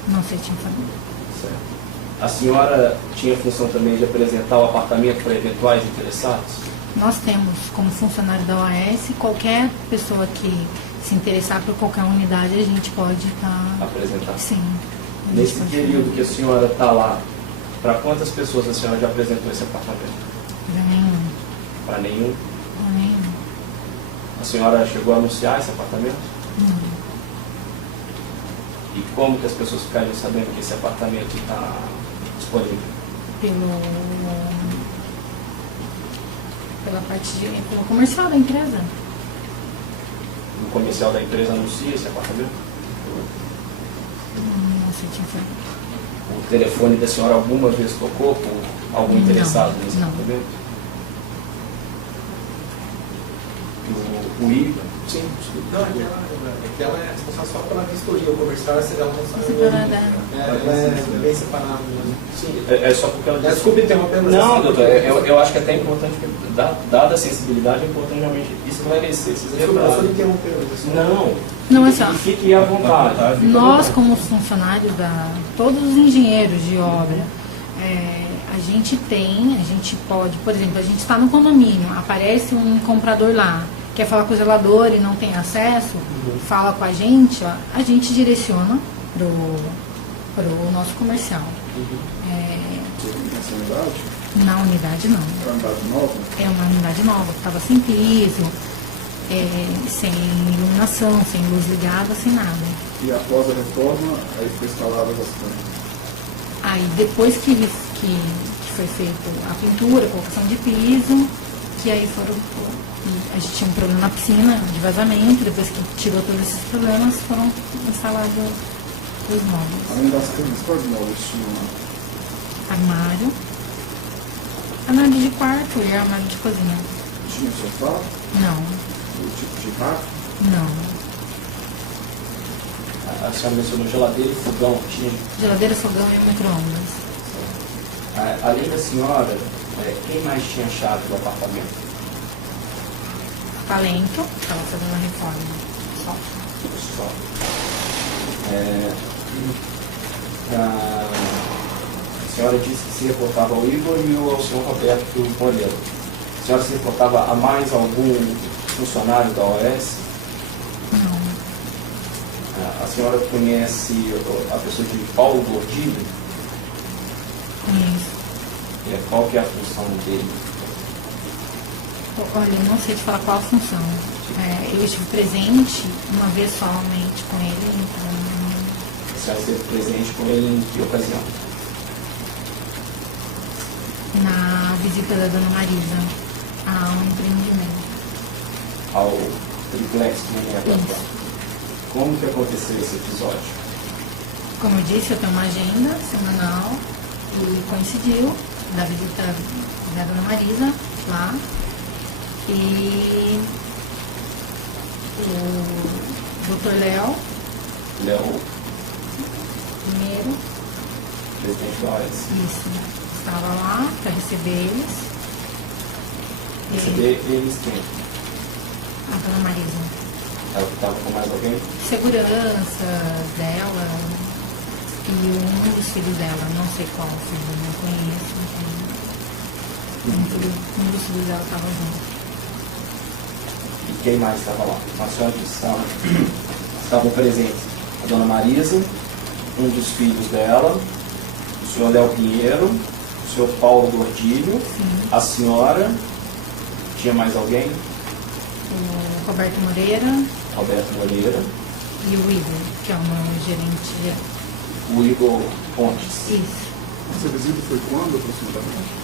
Não sei te informar. Certo. A senhora tinha função também de apresentar o apartamento para eventuais interessados? Nós temos como funcionário da OAS, qualquer pessoa que se interessar por qualquer unidade, a gente pode estar... Apresentar? Sim. Nesse período que a senhora está lá, para quantas pessoas a senhora já apresentou esse apartamento? Para nenhum. Para nenhum? Para nenhum. A senhora chegou a anunciar esse apartamento? Não. E como que as pessoas ficariam sabendo que esse apartamento está disponível? Pela parte pelo comercial da empresa. O comercial da empresa anuncia esse apartamento? Não sei te informar. O telefone da senhora alguma vez tocou por algum interessado nesse não. apartamento? O Igor? Sim, Não, aquela é responsável só pela vistoria. O comercial ela não sabe. Separada. Ela é bem separada. Sim, é só porque ela disse... Desculpe interromper, mas... Não, doutor, eu acho que é até importante, dada a sensibilidade, é importante realmente esclarecer esses Desculpe, eu só detalhes. interromper. Não, é só. Fique à vontade. Nós, como funcionários todos os engenheiros de obra, a gente pode, por exemplo, a gente está no condomínio, aparece um comprador lá, quer falar com o zelador e não tem acesso, fala com a gente, ó, a gente direciona pro nosso comercial. Essa unidade? Na unidade não. É uma unidade nova? É uma unidade nova, que estava sem piso, sem iluminação, sem luz ligada, sem nada. E após a reforma, aí foi instalada as câmeras. Aí depois que foi feita a pintura, a colocação de piso, que aí a gente tinha um problema na piscina de vazamento, depois que tirou todos esses problemas, foram instalados os móveis. Além das câmeras, quais móveis tinham? Armário de quarto e armário de cozinha. Tinha sofá? Não, O tipo de rack? não. A senhora mencionou geladeira e fogão. Tinha. Geladeira, fogão e micro-ondas. Além da senhora, quem mais tinha chave do apartamento? Talento, estava fazendo uma reforma. Só. Só. A senhora disse que se reportava ao Igor e ao senhor Roberto Moreira. A senhora se reportava a mais algum funcionário da OAS? Não. A senhora conhece a pessoa de Paulo Gordilho? Conheço. Qual que é a função dele? Olha, eu não sei te falar qual a função. Eu estive presente uma vez somente com ele, então... A senhora esteve presente com ele em que ocasião? Na visita da Dona Marisa a um empreendimento. Ao triplex que nem é Isso. Como que aconteceu esse episódio? Como eu disse, eu tenho uma agenda semanal e coincidiu da visita da Dona Marisa lá. E o Dr. Léo, primeiro, presidente da OAS. isso, estava lá para receber eles. Receber eles quem? A Dona Marisa. Ela que estava com mais alguém? Segurança dela e um dos filhos dela, não sei qual filho, não conheço. Um dos filhos dela estava junto. E quem mais estava lá? A senhora disse estavam presentes a Dona Marisa, um dos filhos dela, o senhor Léo Pinheiro, o senhor Paulo Gordilho, Sim. a senhora, tinha mais alguém? O Roberto Moreira Roberto Moreira, e o Igor, que é o meu gerente geral. o Igor Pontes. Isso. Essa visita foi quando, aproximadamente?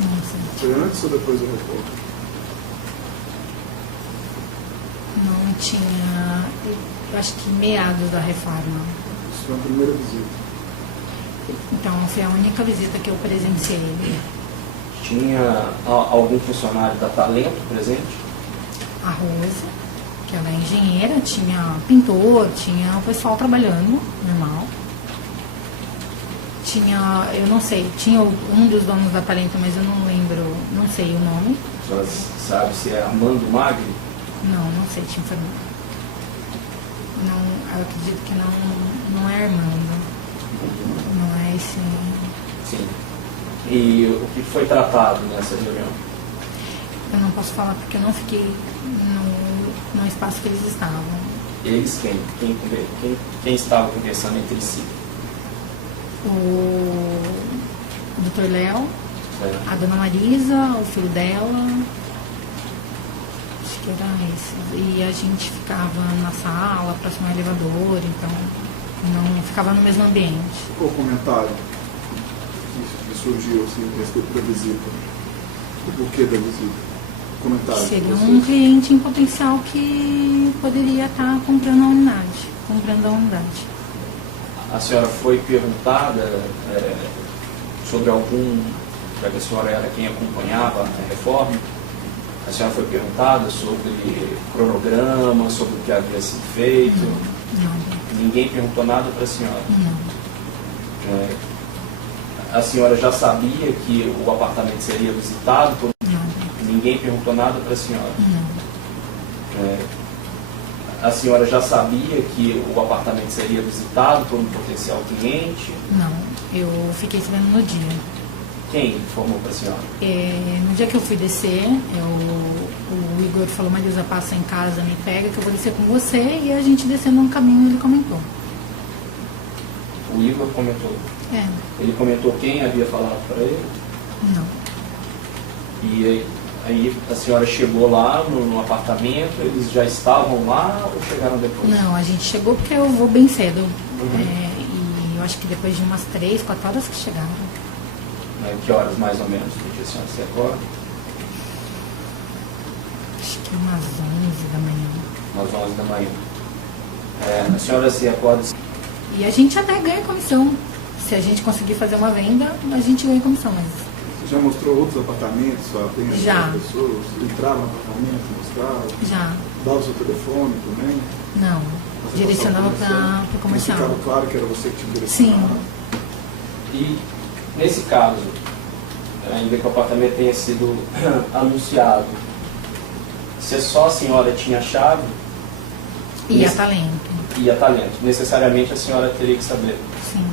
Não sei. Foi antes ou depois do reporte? Não tinha. Eu acho que meados da reforma. Isso foi a primeira visita. Então, foi a única visita que eu presenciei. Tinha algum funcionário da Talento presente? A Rosa, que ela é engenheira, tinha pintor, tinha o pessoal trabalhando, normal. Tinha, eu não sei, tinha um dos donos da Talento, mas eu não lembro, não sei o nome. A senhora sabe se é Armando Magri? Não sei te informar. Não, eu acredito que não é Armando. Não é esse. Sim. E o que foi tratado nessa reunião? Eu não posso falar porque eu não fiquei no espaço que eles estavam. Eles quem? Quem estava conversando entre si? O Dr. Léo, É. a Dona Marisa, o filho dela, acho que era esses. E a gente ficava na sala, próximo ao elevador, então não ficava no mesmo ambiente. Qual o comentário que surgiu assim, a respeito da visita? O porquê da visita? Comentário. de Seria vocês? um cliente em potencial que poderia estar comprando a unidade. A senhora foi perguntada sobre algum, já que a senhora era quem acompanhava a reforma, a senhora foi perguntada sobre cronograma, sobre o que havia sido feito? Nada. Ninguém perguntou nada para a senhora? Não. A senhora já sabia que o apartamento seria visitado? Nada. Ninguém perguntou nada para a senhora? Não. A senhora já sabia que o apartamento seria visitado por um potencial cliente? Não. Eu fiquei sabendo no dia. Quem informou para a senhora? No dia que eu fui descer, o Igor falou, Marisa, passa em casa, me pega que eu vou descer com você. E a gente descendo no caminho, ele comentou. O Igor comentou. Ele comentou quem havia falado para ele? Não. E aí a senhora chegou lá no apartamento, eles já estavam lá ou chegaram depois? Não, a gente chegou porque eu vou bem cedo. E eu acho que depois de umas 3, 4 horas que chegaram. Que horas mais ou menos do dia a senhora se recorda? Acho que umas 11 da manhã. Umas 11 da manhã. A senhora se recorda? E a gente até ganha comissão. Se a gente conseguir fazer uma venda, a gente ganha comissão. Mas Você já mostrou outros apartamentos apenas Já. para as pessoas? Entrava no apartamento, mostrava? já, Dava o seu telefone também? não. Você Direcionava passava para o Mas comercial. ficava claro que era você que tinha direcionado? Sim. E nesse caso, ainda que o apartamento tenha sido anunciado, se só a senhora tinha a chave E a Talento. e a Talento, necessariamente a senhora teria que saber. Sim.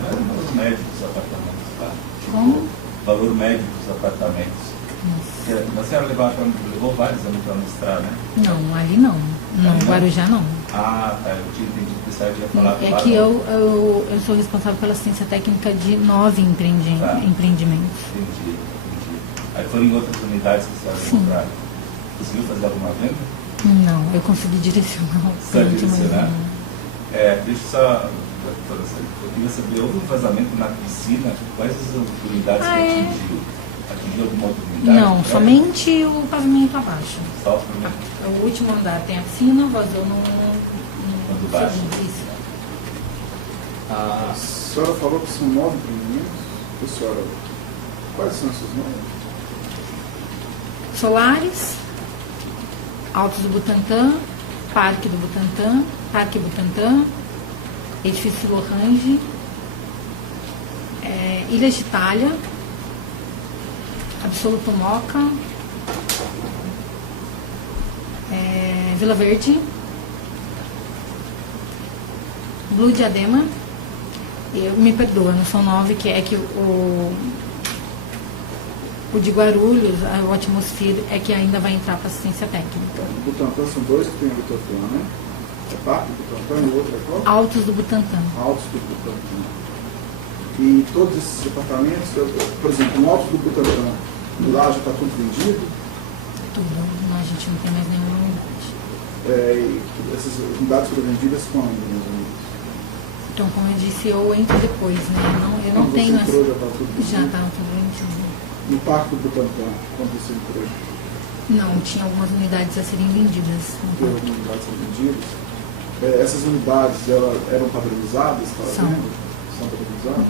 Qual era o valor médio dos apartamentos lá? Como? Valor médio dos apartamentos. Porque a senhora levou vários anos para mostrar, né? Não, ali não. No Ali não? Guarujá não. Ah, tá. Eu tinha entendido que você havia falado É lá, que não. eu sou responsável pela assistência técnica de 9 empreendimentos. Entendi. Aí foram em outras unidades que a senhora Sim. compraram. Conseguiu fazer alguma venda? Não, eu consegui direcionar o Só cliente, mas direcionar? não. Deixa eu só... Eu queria saber, houve um vazamento na piscina? Quais as unidades que atingiu? Atingiu alguma outra unidade? Não, somente o pavimento abaixo. Só o pavimento. O último andar tem a piscina, vazou no do baixo. segundo, isso. A senhora falou que são 9 empreendimentos? A senhora, quais são esses nomes? Solares, Altos do Butantã, Parque do Butantã, Parque Butantã, Edifício Lorange, Ilhas de Itália, Absoluto Moca, Vila Verde, Blue Diadema, me perdoa, não são 9, que é que o de Guarulhos, o Atmosphere, é que ainda vai entrar para assistência técnica. Então, Butantã são 2 que tem Butantã, né? É Parque do Butantã e o outro é qual? Altos do Butantã. Altos do Butantã. E todos esses departamentos, por exemplo, no Altos do Butantã, lá já está tudo vendido? Tudo. A gente não tem mais nenhuma unidade. E essas unidades foram vendidas quando? Então, como eu disse, eu entro depois, né? Eu não Quando tenho você entrou, essa... já estava tudo Já vendido? estava tudo vendido. No Parque do Butantã, quando você entrou? Não, tinha algumas unidades a serem vendidas. Tem algumas unidades são vendidas. Essas unidades eram padronizadas, está São. vendo? São padronizadas?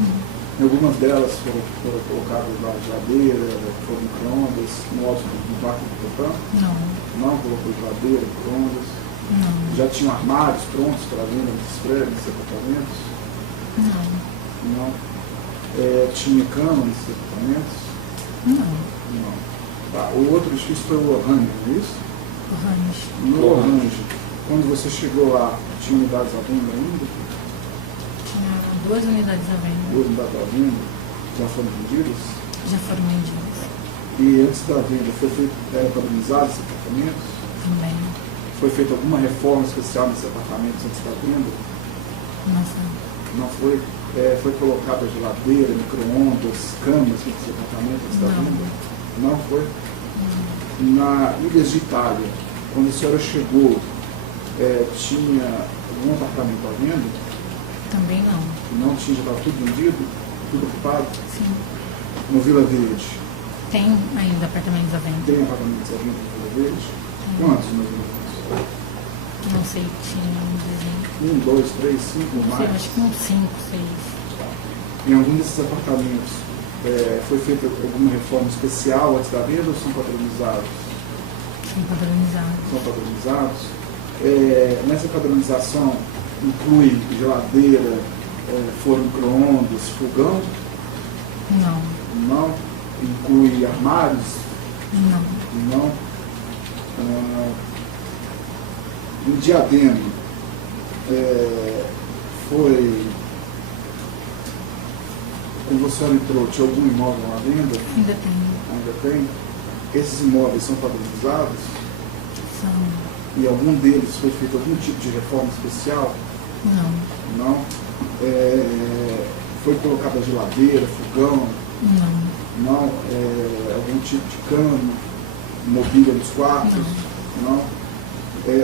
Em algumas delas foram colocadas lá geladeira, foram micro-ondas, no alto do Parque do Butantã? Não, Não colocou geladeira, micro-ondas. não, Já tinham armários prontos para venda nesses prédios, nesses apartamentos? não, Não. Tinha cama nesses apartamentos? não. Não. Tá. O outro edifício foi o Orange, não é isso? Orange. No Orange, quando você chegou lá, tinha unidades à venda ainda? Tinha 2 unidades à venda. 2 unidades à venda? Já foram vendidas? Já foram vendidas. E antes da venda, eram padronizados esses apartamentos? Também. Foi feita alguma reforma especial nesses apartamentos antes da venda? Nossa, Não foi? Foi colocada geladeira, micro-ondas, camas nesses apartamentos antes da Não. venda? Não foi? Na Ilhas de Itália, quando a senhora chegou, tinha algum apartamento à venda? também não. Não tinha, já estava tudo vendido? Tudo ocupado? Sim. No Vila Verde, Tem ainda apartamentos à venda. tem apartamentos à venda no Vila Verde? Quantos mais ou menos? Não sei, tinha um desenho. 1, 2, 3, 5 ou Não sei, mais? acho que uns 5, 6. Em algum desses apartamentos foi feita alguma reforma especial antes da venda ou são padronizados? São padronizados. São padronizados. Nessa padronização inclui geladeira, forno micro-ondas, fogão? Não, Não. Inclui armários? não. Não. Em Diadema, quando você entrou, tinha algum imóvel à venda? Ainda tem. Ainda tem? Esses imóveis são padronizados? São. E algum deles foi feito algum tipo de reforma especial? Não, Não. Foi colocada geladeira, fogão? não. Não. Algum tipo de cama, mobília nos quartos? Não.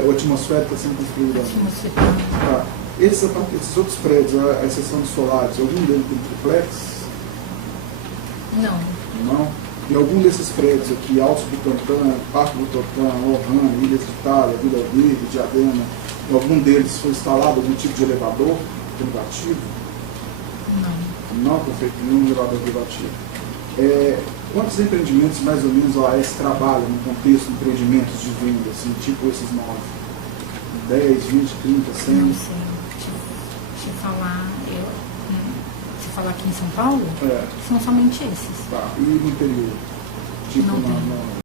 O atmosférico está sendo construído? Aqui você tá. Tá. Esses outros prédios, a exceção dos solares, algum deles tem triplex? Não, Não. Em algum desses prédios aqui, Altos Butantã, Parque Butantã, Lohan, Ilhas de Itália, Vila Verde, Diadema, em algum deles foi instalado algum tipo de elevador privativo? não. Não foi feito nenhum elevador privativo. Quantos empreendimentos mais ou menos a AES trabalha no contexto de empreendimentos de venda, assim, tipo esses 9? 10, 20, 30, 100? Não sei. Deixa eu falar. Se falar aqui em São Paulo, são somente esses. Tá. E no interior? Tipo Não tem.